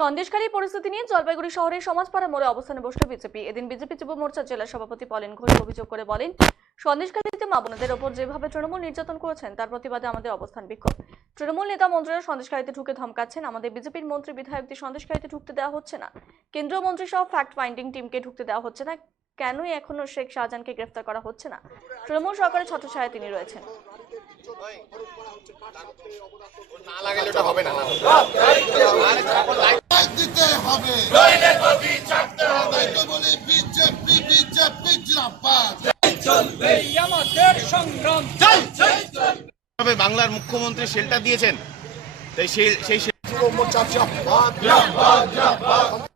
সন্দেশখালী পরিস্থিতি নিয়ে জলপাইগুড়ি শহরের সমাজপাড়া মোড়ে অবস্থানে বসল বিজেপি। এদিন বিজেপি যুব মোর্চার জেলা সভাপতি পলেন ঘোষ অভিযোগ করে বলেন, সন্দেশখালীতে মা বোনদের ওপর যেভাবে তৃণমূল নির্যাতন করেছেন তার প্রতিবাদে আমাদের অবস্থান বিক্ষোভ। তৃণমূল নেতা মন্ত্রীরা সন্দেশখালীতে ঢুকে ধমকাচ্ছেন, আমাদের বিজেপির মন্ত্রী বিধায়কদের সন্দেশখালীতে ঢুকতে দেওয়া হচ্ছে না। কেন্দ্রীয় মন্ত্রী সহ ফ্যাক্ট ফাইন্ডিং টিমকে ঢুকতে দেওয়া হচ্ছে না। কেনই এখনো শেখ শাহজাহানকে গ্রেফতার করা হচ্ছে না? তৃণমূল সরকারের ছত্রছায়ায় তিনি রয়েছেন। বাংলার মুখ্যমন্ত্রী শেল্টার দিয়েছেন, তাই সেই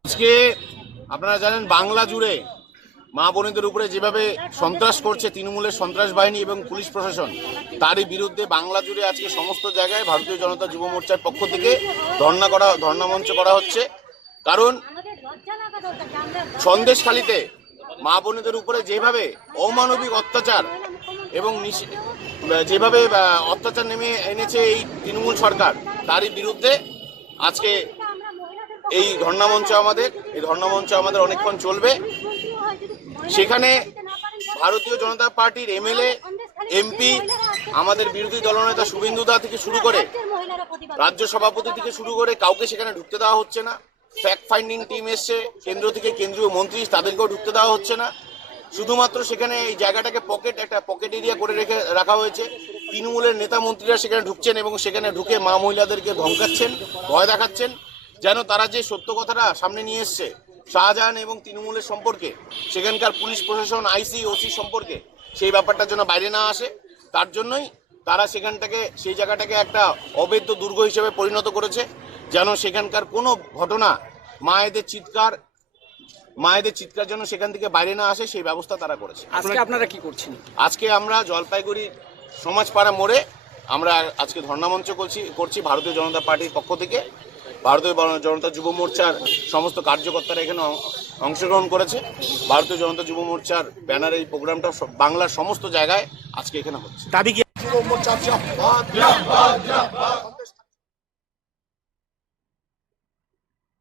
আজকে আপনারা জানেন বাংলা জুড়ে মা বোনেদের উপরে যেভাবে সন্ত্রাস করছে তৃণমূলের সন্ত্রাস বাহিনী এবং পুলিশ প্রশাসন, তারই বিরুদ্ধে বাংলা জুড়ে আজকে সমস্ত জায়গায় ভারতীয় জনতা যুব মোর্চার পক্ষ থেকে ধর্ণা মঞ্চ করা হচ্ছে। কারণ সন্দেশখালীতে মা বোনেদের উপরে যেভাবে অমানবিক অত্যাচার এবং যেভাবে অত্যাচার নেমে এনেছে এই তৃণমূল সরকার, তারই বিরুদ্ধে আজকে এই ধর্ণামঞ্চ আমাদের অনেকক্ষণ চলবে। সেখানে ভারতীয় জনতা পার্টির এমএলএ, এমপি, আমাদের বিরোধী দলনেতা শুভেন্দু দা থেকে শুরু করে রাজ্য সভাপতি থেকে শুরু করে কাউকে সেখানে ঢুকতে দেওয়া হচ্ছে না। ফ্যাক্ট ফাইন্ডিং টিম এসছে কেন্দ্র থেকে, কেন্দ্রীয় মন্ত্রী, তাদেরকেও ঢুকতে দেওয়া হচ্ছে না। শুধুমাত্র সেখানে এই জায়গাটাকে একটা পকেট এরিয়া করে রাখা হয়েছে। তৃণমূলের নেতা মন্ত্রীরা সেখানে ঢুকছেন এবং সেখানে ঢুকে মা মহিলাদেরকে ধমকাচ্ছেন, ভয় দেখাচ্ছেন, যেন তারা যে সত্য কথাটা সামনে নিয়ে এসছে শাহজাহান এবং তৃণমূলের সম্পর্কে, সেখানকার পুলিশ প্রশাসন, আইসি, ওসি সম্পর্কে, সেই ব্যাপারটার জন্য বাইরে না আসে। তার জন্যই তারা সেই জায়গাটাকে একটা অবৈধ দুর্গ হিসেবে পরিণত করেছে, যেন সেখানকার কোনো ঘটনা মায়েদের চিৎকার যেন সেখান থেকে বাইরে না আসে, সেই ব্যবস্থা তারা করেছে। আপনারা কি করছেন? আজকে আমরা জলপাইগুড়ি সমাজপাড়া মোড়ে আমরা আজকে ধর্ণামঞ্চ করছি ভারতীয় জনতা পার্টির পক্ষ থেকে। ভারতীয় জনতা যুব মোর্চার সমস্ত কার্যকর্তারা এখানে অংশগ্রহণ করেছে। ভারতীয় জনতা যুব মোর্চার ব্যানারে এই প্রোগ্রামটা বাংলার সমস্ত জায়গায় আজকে এখানে হচ্ছে। দাবি কি?